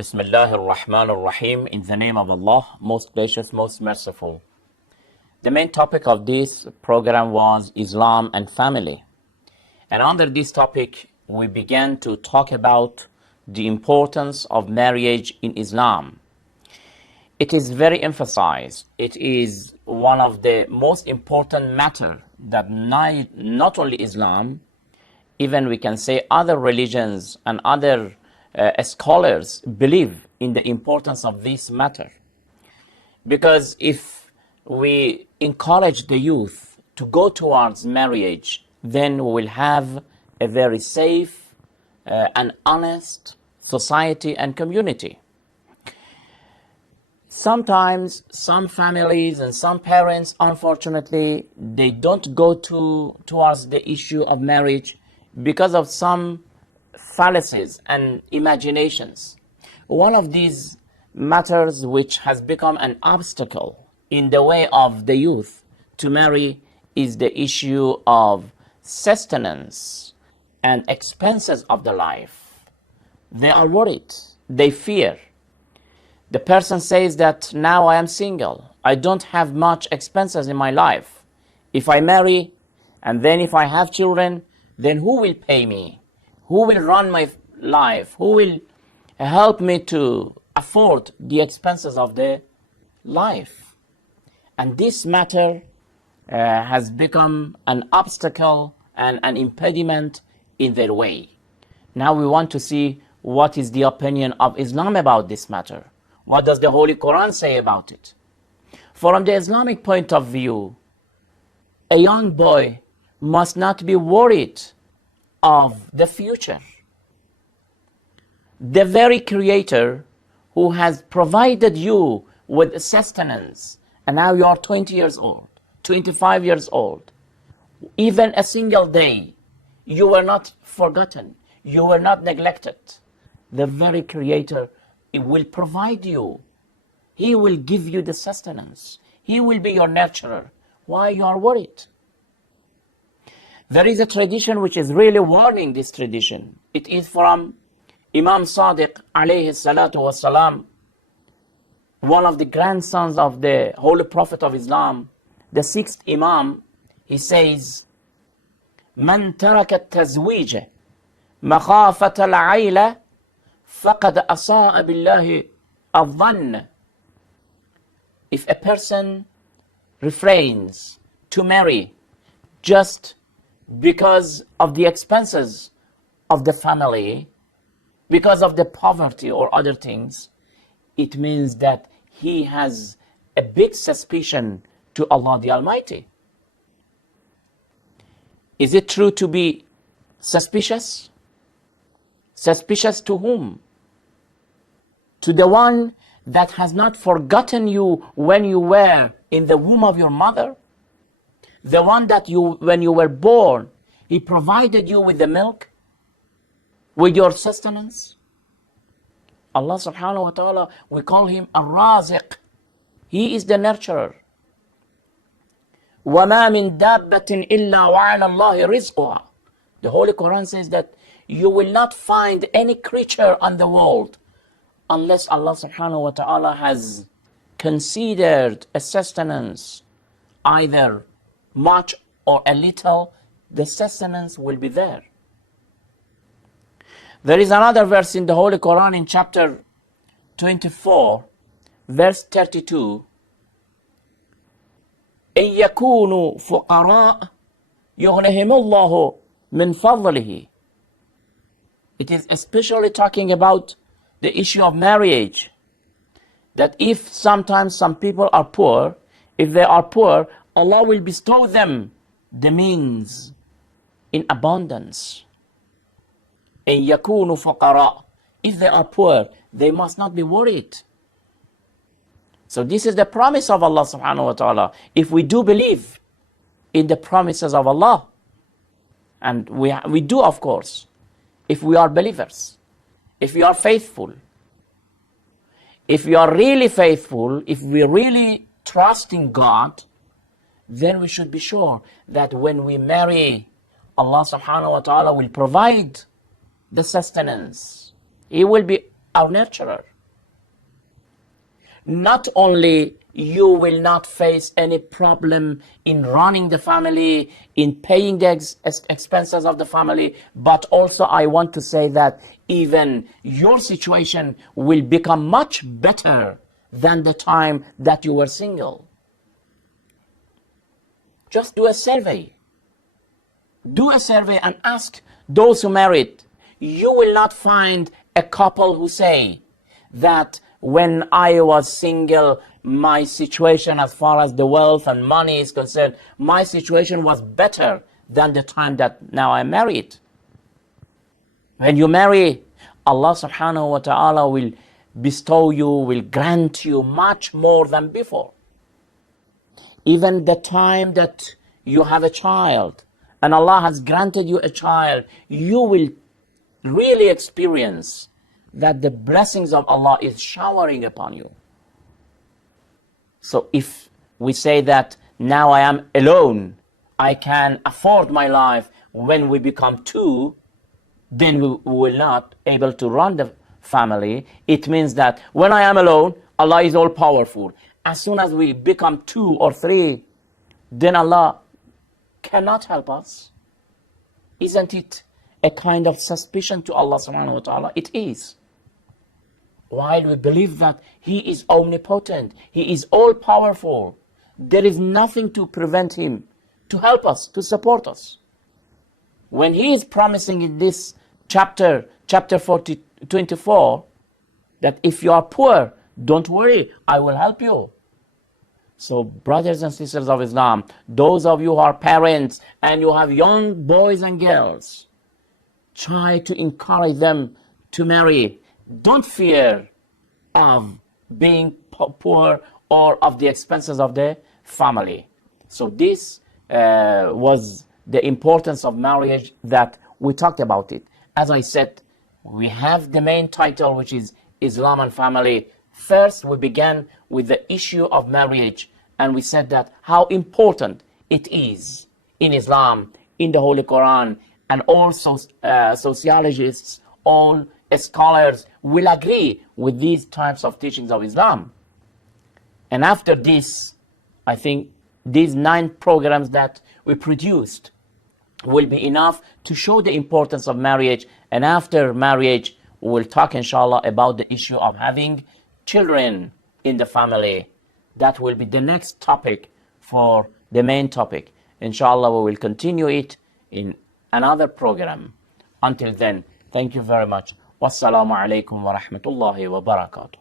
Bismillah ar-Rahman ar-Rahim. In the name of Allah, most gracious, most merciful. The main topic of this program was Islam and family. And under this topic, we began to talk about the importance of marriage in Islam. It is very emphasized. It is one of the most important matter that not only Islam, even we can say other religions and other scholars believe in the importance of this matter. Because if we encourage the youth to go towards marriage, then we will have a very safe and honest society and community. Sometimes some families and some parents, unfortunately, they don't go towards the issue of marriage because of some fallacies and imaginations. One of these matters which has become an obstacle in the way of the youth to marry is the issue of sustenance and expenses of the life. They are worried, they fear. The person says that now I am single, I don't have much expenses in my life. If I marry and then if I have children, then who will pay me? Who will run my life? Who will help me to afford the expenses of the life? And this matter has become an obstacle and an impediment in their way. Now we want to see what is the opinion of Islam about this matter. What does the Holy Quran say about it? From the Islamic point of view, a young boy must not be worried of the future. The very Creator who has provided you with sustenance, and now you are 20 years old, 25 years old, even a single day, you were not forgotten, you were not neglected. The very Creator will provide you. He will give you the sustenance. He will be your nurturer. Why you are worried? There is a tradition which is really warning this tradition. It is from Imam Sadiq alayhi salatu wasalam, one of the grandsons of the Holy Prophet of Islam, the sixth Imam. He says, "Man taraka at-tazwij makhafat al-'ayla faqad asa'a billahi adh-dhann." If a person refrains to marry just because of the expenses of the family, because of the poverty or other things, it means that he has a big suspicion to Allah the Almighty. Is it true to be suspicious? Suspicious to whom? To the one that has not forgotten you when you were in the womb of your mother? The one that when you were born, he provided you with the milk, with your sustenance? Allah subhanahu wa ta'ala, we call him Ar-Raziq. He is the nurturer. وَمَا مِن دَابَّةٍ إِلَّا وَعَلَى اللَّهِ رِزْقُهَا. The Holy Quran says that you will not find any creature on the world unless Allah subhanahu wa ta'ala has considered a sustenance, either much or a little, the sustenance will be there. There is another verse in the Holy Quran in chapter 24, verse 32. إِن يَكُونُوا فُقَرَاءَ يُغْنِهِمُ اللَّهُ مِنْ فَضْلِهِ. It is especially talking about the issue of marriage. That if sometimes some people are poor, if they are poor, Allah will bestow them the means in abundance. إِن يَكُونُوا فُقَرَاءَ. If they are poor, they must not be worried. So this is the promise of Allah subhanahu wa ta'ala. If we do believe in the promises of Allah, and we do, of course, if we are believers, if we are faithful, if we are really faithful, if we really trust in God, then we should be sure that when we marry, Allah subhanahu wa ta'ala will provide the sustenance. He will be our nurturer. not only you will not face any problem in running the family, in paying the expenses of the family, but also I want to say that even your situation will become much better than the time that you were single. Just do a survey. Do a survey and ask those who married. You will not find a couple who say that when I was single, my situation as far as the wealth and money is concerned, my situation was better than the time that now I'm married. When you marry, Allah subhanahu wa ta'ala will bestow you, will grant you much more than before. Even the time that you have a child and Allah has granted you a child, you will really experience that the blessings of Allah is showering upon you. So if we say that now I am alone, I can afford my life, when we become two, then we will not able to run the family. It means that when I am alone, Allah is all powerful. As soon as we become 2 or 3, then Allah cannot help us. Isn't it a kind of suspicion to Allah subhanahu wa ta'ala? It is. While we believe that He is omnipotent, He is all powerful, there is nothing to prevent Him to help us, to support us. When He is promising in this chapter 24, that if you are poor, don't worry, I will help you. So brothers and sisters of Islam, those of you who are parents and you have young boys and girls, try to encourage them to marry. Don't fear of being poor or of the expenses of the family. So this was the importance of marriage that we talked about it. As I said, we have the main title, which is Islam and Family. First, we began with the issue of marriage, and we said that how important it is in Islam, in the Holy Quran, and also sociologists, all scholars will agree with these types of teachings of Islam. And after this, I think these 9 programs that we produced will be enough to show the importance of marriage. And after marriage, we will talk, inshallah, about the issue of having children in the family. That will be the next topic for the main topic. Inshallah, we will continue it in another program. Until then, thank you very much. Wassalamu alaikum wa rahmatullahi wa barakatuh.